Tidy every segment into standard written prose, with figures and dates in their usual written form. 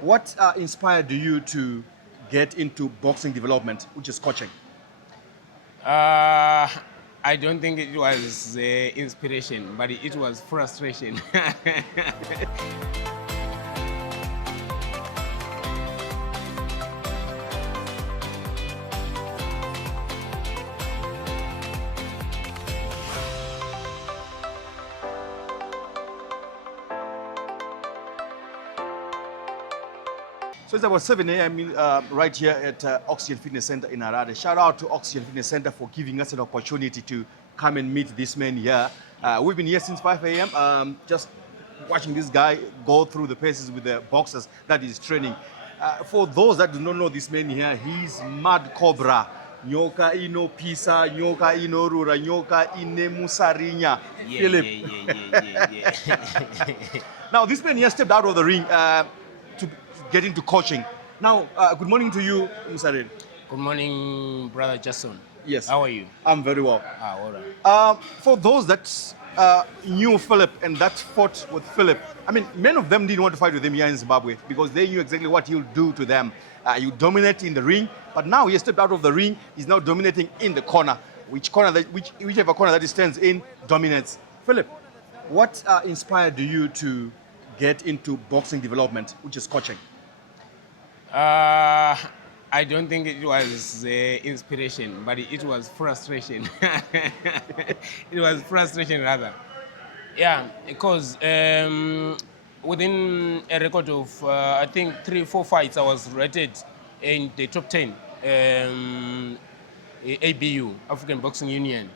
What inspired you to get into boxing development, which is coaching? Uh, I don't think it was inspiration, but it was frustration. So it's about 7 a.m. Right here at Oxygen Fitness Center in Harare. Shout out to Oxygen Fitness Center for giving us an opportunity to come and meet this man here. We've been here since 5 a.m. Just watching this guy go through the paces with the boxers that he's training. For those that do not know this man here, he's Mad Cobra. Nyoka ino pisa, nyoka ino rura, nyoka ine musarinya. Phillip. Yeah. Now, this man here stepped out of the ring to get into coaching. Now, good morning to you, Musariri. Good morning, brother Jason. Yes. How are you? I'm very well. All right. For those that knew Phillip and that fought with Phillip, I mean, many of them didn't want to fight with him here in Zimbabwe because they knew exactly what he'll do to them. You dominate in the ring, but now he has stepped out of the ring. He's now dominating in the corner. Whichever corner that he stands in dominates. Phillip, what inspired you to get into boxing development, which is coaching? I don't think it was inspiration, but it was frustration. It was frustration rather. Yeah, because within a record of I think 3-4 fights, I was rated in the top 10 ABU, African Boxing Union.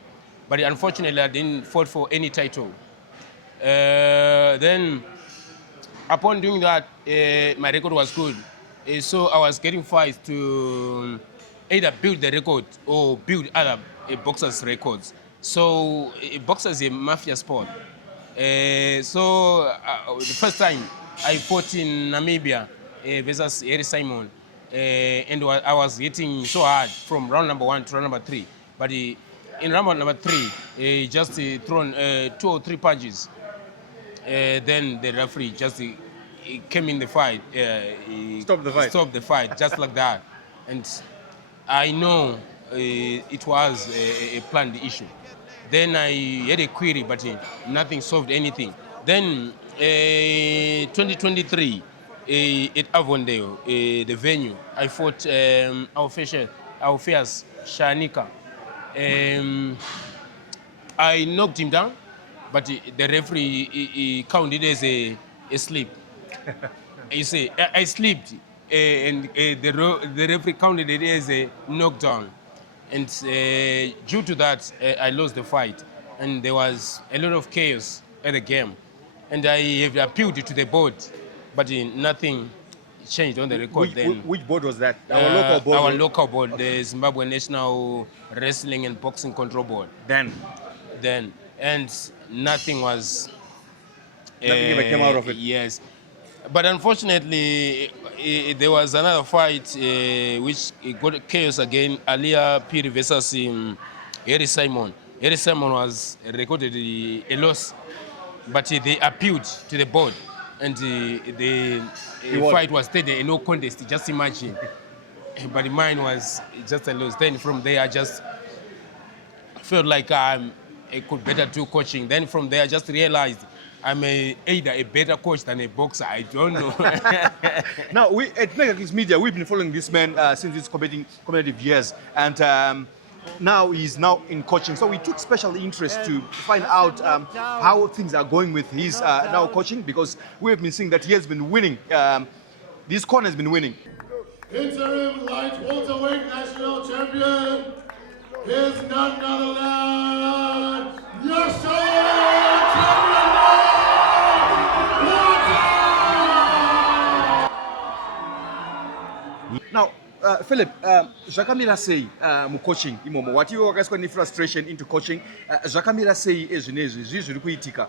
But unfortunately, I didn't fight for any title. Then, upon doing that, my record was good. So I was getting fights to either build the record or build other boxers' records. So boxing is a mafia sport. The first time I fought in Namibia versus Harry Simon, and I was hitting so hard from round number 1 to round number 3. But in round number 3, he just thrown 2 or 3 punches. Then the referee just he came in the fight. Stopped the fight, just like that. And I know it was a planned issue. Then I had a query, but nothing solved anything. Then 2023 at Avondale, the venue, I fought our fierce Shanika. I knocked him down, but the referee he counted it as a sleep. You see, I slept, and the referee counted it as a knockdown. And due to that, I lost the fight. And there was a lot of chaos at the game. And I have appealed to the board, but nothing changed on the record then. Which board was that? Our local board? Our local board, the Zimbabwe National Wrestling and Boxing Control Board. Then? And nothing was... Nothing ever came out of it? Yes. But unfortunately, there was another fight which got chaos again. Alia Piri versus Harry Simon. Harry Simon was recorded a loss, but they appealed to the board, and the fight was stayed a no contest. Just imagine. But mine was just a loss. Then from there, I just felt like I could better do coaching. Then from there, I just realized I'm either a better coach than a boxer. I don't know. Now, we at Mega Kings Media, we've been following this man since his competitive years, and now he's now in coaching. So we took special interest to find out how things are going with his now coaching, because we have been seeing that he has been winning. This corner has been winning. Interim light welterweight national champion is none other than Now, Phillip, zvakamira sei mucoaching imomo wati iwe wakaiswa frustration into coaching zvakamira sei ezvinezvi zviri kuitika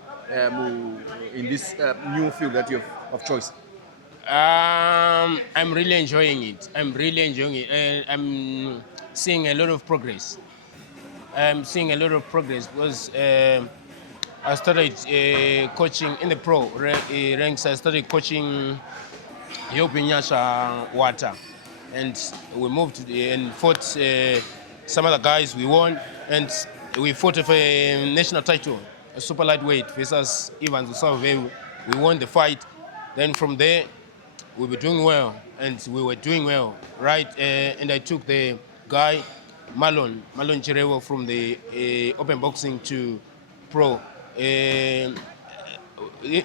in this new field that you have of choice? I'm really enjoying it. I'm seeing a lot of progress. Because I started coaching in the pro ranks. I started coaching helping Nyasha Water. And we moved and fought some other guys. We won, and we fought for a national title, a super lightweight versus Evans Usavevu. We won the fight. Then from there, we were doing well, and we were doing well, right? And I took the guy, Malon Chirewo, from the open boxing to pro.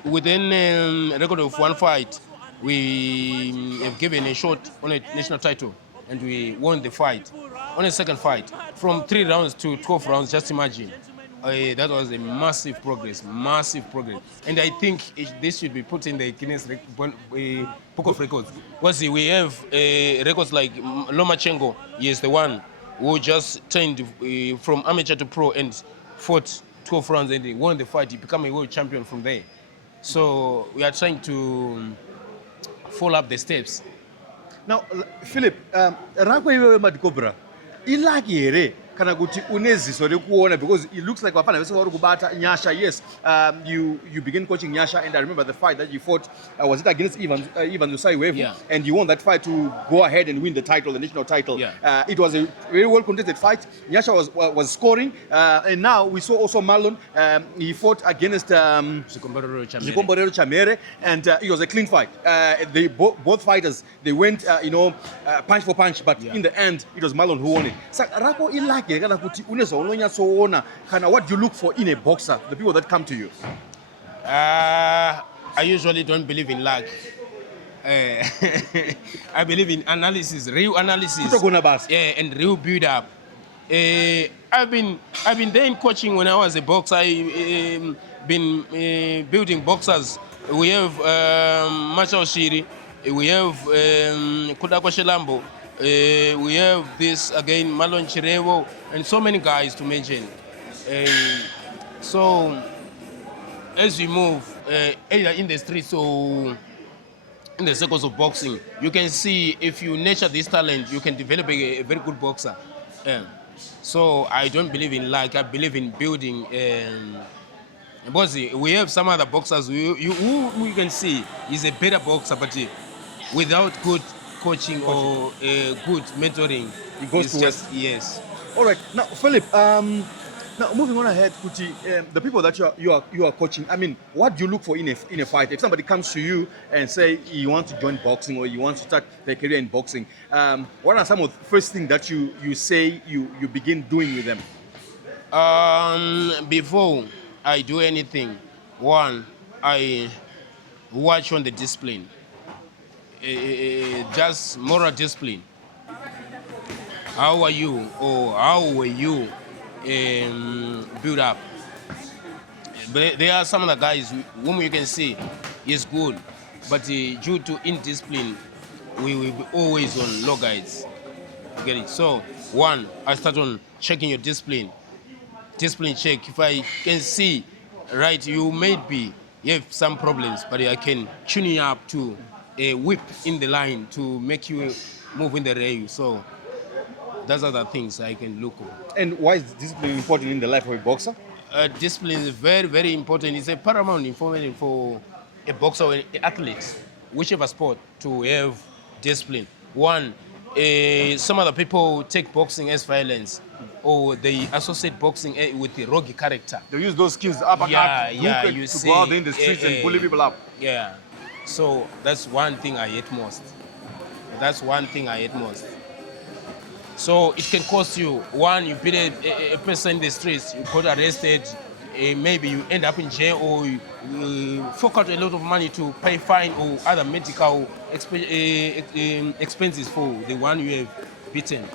Within a record of one fight, we have given a shot on a national title, and we won the fight. On a second fight, from 3 rounds to 12 rounds, just imagine. That was a massive progress. And I think this should be put in the Guinness Book of Records. We have records like Lomachenko. He is the one who just turned from amateur to pro and fought 12 rounds and he won the fight. He became a world champion from there. So we are trying to follow up the steps. Now, Philip, rakwe iwewe Cobra, ilaki here kana kuti uneziso rekuona, because it looks like wapana vese vari kubata Nyasha. Yes, you begin coaching Nyasha, and I remember the fight that you fought, was it against Ivan Usavevu? Yeah. And you won that fight to go ahead and win the title, the national title. Yeah. It was a very well contested fight. Nyasha was scoring, and now we saw also Marlon. He fought against Zikomborero Chamere, and it was a clean fight. They both fighters, they went punch for punch, but in the end it was Marlon who won it. So rako ilaki kana kuti uneza unonyasoona kana, what do you look for in a boxer, the people that come to you? I usually don't believe in luck. I believe in analysis, real analysis. Yeah, and real build up. I've been there in coaching when I was a boxer. I've been building boxers. We have Musariri, we have Kudako Shelambo, we have this again Malon Chirewo, and so many guys to mention. So as we move either in the streets or in the circles of boxing, you can see if you nurture this talent, you can develop a very good boxer. So I don't believe in luck. I believe in building. Because we have some other boxers who you can see is a better boxer, but without good coaching or good mentoring, it goes to just yes. All right, now Philip, now moving on ahead, Kuti, the people that you are coaching, I mean, what do you look for in a fight? If somebody comes to you and say he wants to join boxing or he wants to start their career in boxing, what are some of the first things that you say you begin doing with them? Before I do anything, one, I watch on the discipline, just moral discipline. How are you, or how were you build up? But there are some of the guys whom you can see is good, but due to indiscipline, we will be always on low guides. You get it? So, one, I start on checking your discipline. Discipline check. If I can see, right, you have some problems, but I can tune you up to a whip in the line to make you move in the rail. So those are the things I can look for. And why is discipline important in the life of a boxer? Discipline is very, very important. It's a paramount information for a boxer or an athlete, whichever sport, to have discipline. One, some other people take boxing as violence, or they associate boxing with the rogue character. They use those skills, uppercut, to go out in the streets and bully people up. Yeah. So that's one thing I hate most. So it can cost you. One, you beat a person in the streets, you got arrested, maybe you end up in jail, or you fork out a lot of money to pay fine or other medical expenses for the one you have beaten.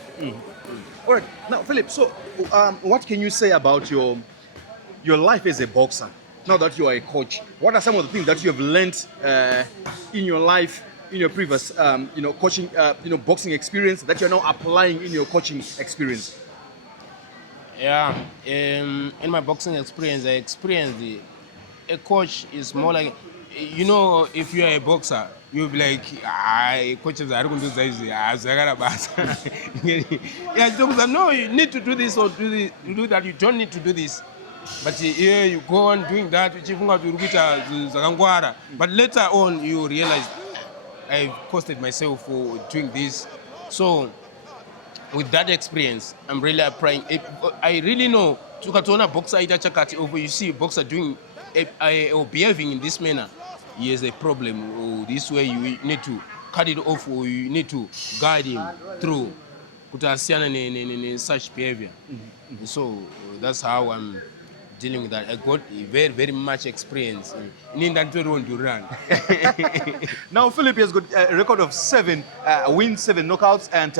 All right, now Philip, so what can you say about your life as a boxer? Now that you are a coach, what are some of the things that you have learned in your life, in your previous coaching, boxing experience, that you're now applying in your coaching experience? Yeah, in my boxing experience, I experienced a coach is more like, if you are a boxer, you'll be like, coaches are going to do this. Yeah, no, you need to do this or do that. You don't need to do this. But here you go on doing that. But later on, you realize I've costed myself for doing this. So with that experience, I'm really applying. I really know. Tukatona boxer ita chakati over. You see a boxer doing or behaving in this manner. He has a problem. Or this way you need to cut it off, or you need to guide him through. Kutasiana in such behavior. So that's how I'm dealing with that. I got very, very much experience in that round to run. Now, Phillip has got a record of 7 wins, 7 knockouts, and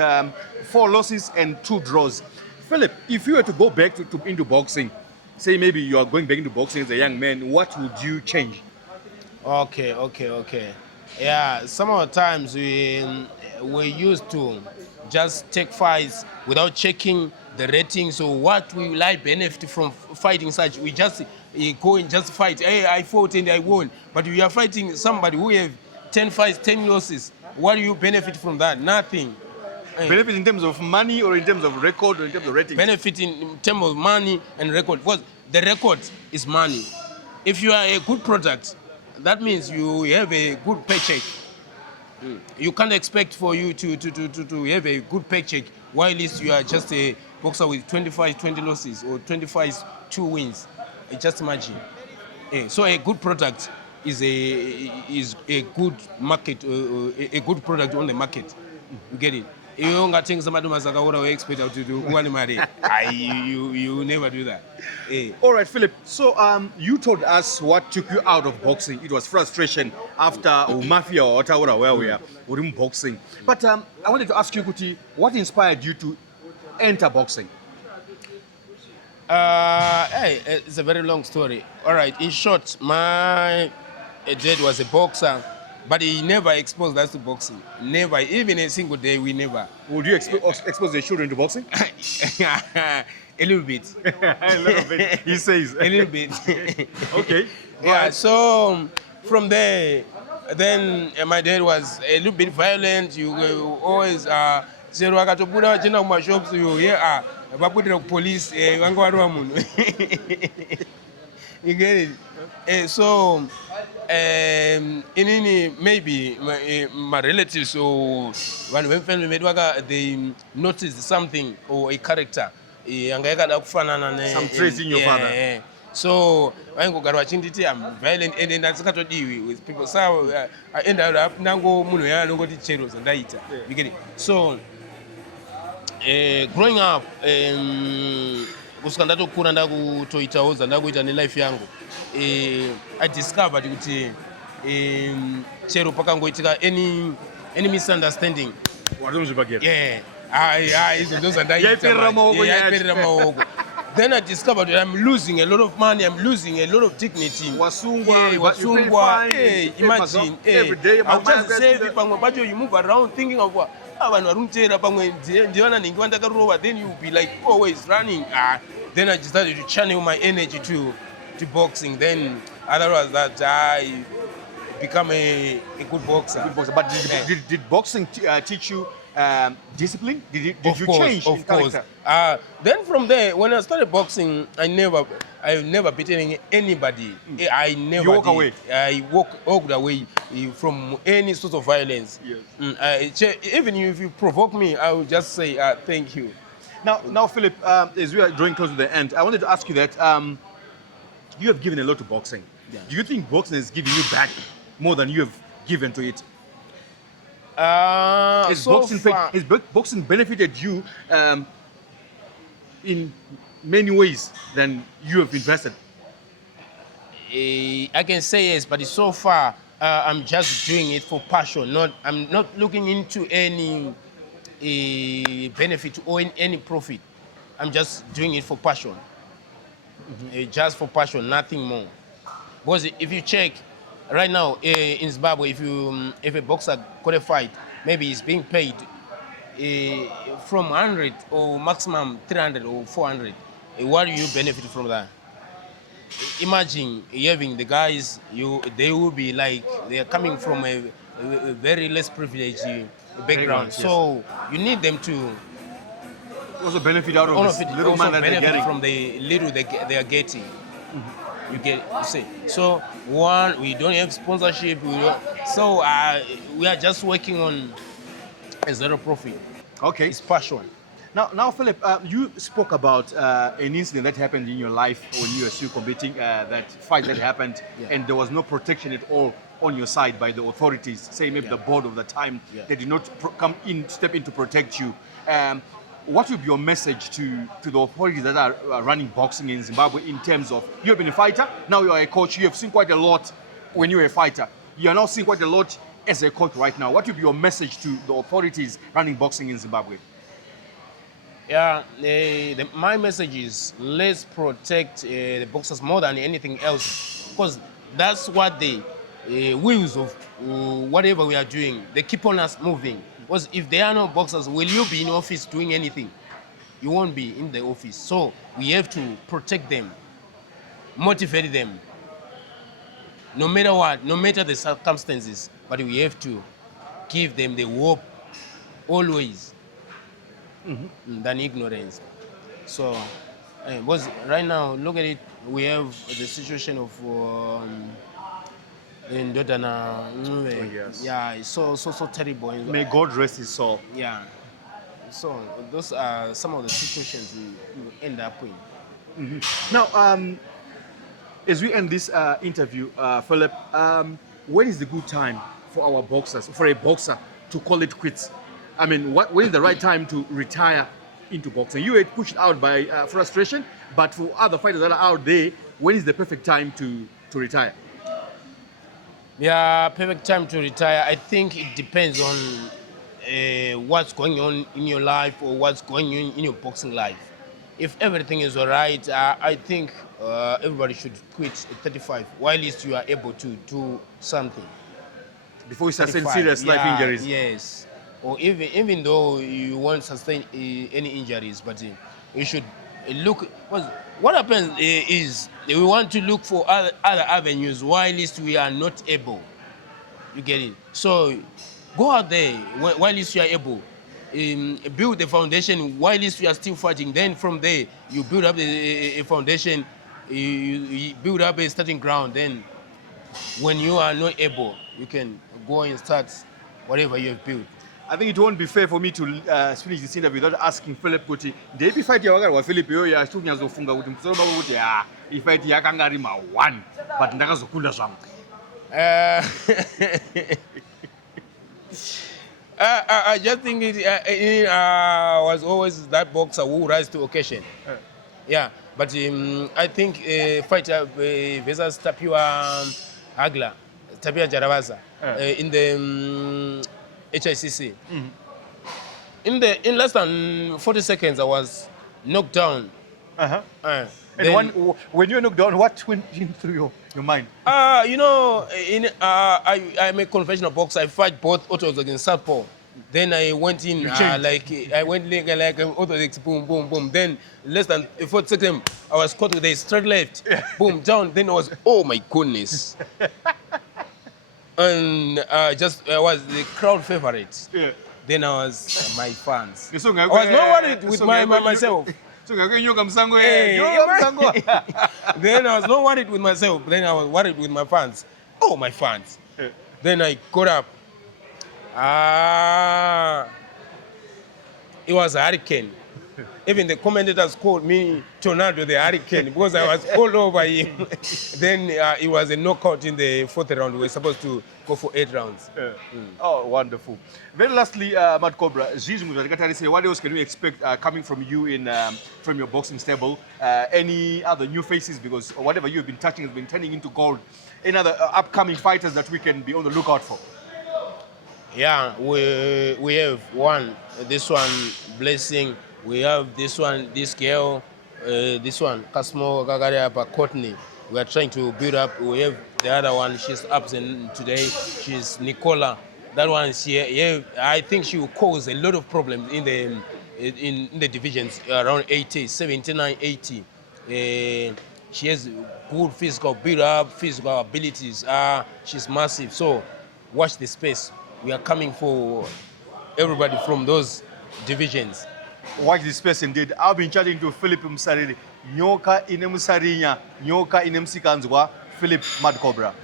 4 losses and 2 draws. Phillip, if you were to go back into boxing, say maybe you are going back into boxing as a young man, what would you change? Okay. Yeah, some of the times we used to just take fights without checking the ratings or what will I benefit from fighting such. We just go and just fight. Hey, I fought and I won. But we are fighting somebody who have 10 fights, 10 losses. What do you benefit from that? Nothing. Benefit in terms of money or in terms of record or in terms of ratings? Benefit in terms of money and record. Because the record is money. If you are a good product, that means you have a good paycheck. You can't expect for you to have a good paycheck while you are just a boxer with 25, 20 losses or 25, 2 wins. Just imagine. So a good product is a good market, a good product on the market. You get it? You don't think somebody must expect how to do one money. You never do that. All right, Phillip. So you told us what took you out of boxing. It was frustration after mafia or whatever where we are in boxing. But I wanted to ask you, Kuti, what inspired you to enter boxing? It's a very long story. All right, in short, my dad was a boxer. But he never exposed us to boxing. Never. Even a single day, we never. Would you expose the children to boxing? A little bit. A little bit, he says. A little bit. Okay. Yeah, so from there, then my dad was a little bit violent. You always say, wakatobuda wachina kuma shops, you hear, waputira police, wangu waruwa munu. You get it? So, maybe my relatives or when family made they noticed something or a character. Some traits in your father. So I'm violent and that's got to deal with people. So I end up nango muno no go to cheros and daita. You get it? So growing up, kusukanda tokura ndakutoitaoza ndakuita nelife yangu I discovered kuti chero pakangoitika any misunderstanding those then I discovered that I'm losing a lot of money, I'm losing a lot of dignity. Wasungwa, imagine every day I just say but you move around thinking of what then you'll be like always running. Then I decided to channel my energy to boxing. Then otherwise that I become a good boxer. But did boxing teach you discipline? Did you change in character? Then from there, when I started boxing, I've never beaten anybody. I never. You walk away. I walked away from any sort of violence. Yes. Even if you provoke me, I will just say thank you. Now, Phillip, as we are drawing close to the end, I wanted to ask you that you have given a lot to boxing. Yeah. Do you think boxing is giving you back more than you have given to it? Has boxing benefited you in many ways than you have invested? I can say yes, but so far I'm just doing it for passion. I'm not looking into any benefit or any profit. I'm just doing it for passion. Just for passion, nothing more. Because if you check right now in Zimbabwe, if a boxer got a fight, maybe he's being paid from 100 or maximum 300 or 400. What do you benefit from that? Imagine having the guys, they will be like, they are coming from a very less privileged background. Yes. So you need them to also benefit out of this little man that they're getting. From the little they are getting. You see. So one, we don't have sponsorship. So we are just working on a zero profit. Okay. It's passion. Now, Philip, you spoke about an incident that happened in your life when you were still competing, that fight that happened, Yeah. and there was no protection at all on your side by the authorities, say maybe the board of the time. Yeah. They did not step in to protect you. What would be your message to the authorities that are running boxing in Zimbabwe in terms of, you have been a fighter, now you are a coach, you have seen quite a lot when you were a fighter. You are now seeing quite a lot as a coach right now. What would be your message to the authorities running boxing in Zimbabwe? Yeah, my message is let's protect the boxers more than anything else, because that's what the wheels of whatever we are doing, they keep on us moving. Because if there are no boxers, will you be in office doing anything? You won't be in the office. So we have to protect them, motivate them, no matter what, no matter the circumstances, but we have to give them the hope always. Than ignorance. So, because right now, look at it, we have the situation of in Dodana. Yes. Yeah, it's so terrible. May God rest his soul. Yeah. So those are some of the situations we end up in. Now, as we end this interview, Philip, when is the good time for our boxers, for a boxer to call it quits? I mean, when is the right time to retire into boxing? You were pushed out by frustration, but for other fighters that are out there, when is the perfect time to retire? Yeah, perfect time to retire. I think it depends on what's going on in your life or what's going on in your boxing life. If everything is all right, I think everybody should quit at 35, while least you are able to do something. Before you sustain 35, serious life injuries? Yes. Or even though you won't sustain any injuries, but you should look. What happens is we want to look for other avenues, while least we are not able. You get it? So go out there while least you are able. Build the foundation while least you are still fighting. Then from there, you build up a foundation, you build up a starting ground. Then when you are not able, you can go and start whatever you have built. I think it won't be fair for me to finish this interview without asking Philip kuti ndeipi fight yawakarwa Philip iyoyo yachitonyazofunga kuti musoro mako kuti ifight yakanga ari ma1 but ndakazokunda zvangu. I just think it was always that boxer who rise to occasion. Yeah, but I think fighter versus Tapia Agla, Tapia Jaravaza in the HICC. In less than 40 seconds, I was knocked down. And when you were knocked down, what went in through your mind? You know, I'm a conventional boxer. I fight both autos against southpaw. Then I went in I went like orthodox, boom, boom, boom. Then less than 40 seconds, I was caught with a straight left, boom, down. Then I was, oh my goodness. And I was the crowd favorite. Yeah. Then I was my fans. I was not worried with myself. Then I was not worried with myself. Then I was worried with my fans. Oh, my fans. Yeah. Then I got up. It was a hurricane. Even the commentators called me Tornado the Hurricane because I was all over him. Then it was a knockout in the fourth round. We were supposed to go for 8 rounds. Oh, wonderful. Very lastly, Mad Cobra, what else can we expect coming from you from your boxing stable? Any other new faces? Because whatever you've been touching has been turning into gold. Any other upcoming fighters that we can be on the lookout for? Yeah, we have this one, Blessing. We have this one, this girl, this one, Kasmo Gagariapa Courtney. We are trying to build up. We have the other one, she's absent today. She's Nicola. That one, I think she will cause a lot of problems in the divisions around 80, 79, 80. She has good physical build-up, physical abilities. She's massive. So watch the space. We are coming for everybody from those divisions. Watch the space indeed. I've been chatting to Phillip Musariri. Nyoka ine Musarinya, nyoka ine Msikanzwa, Phillip Mad Cobra.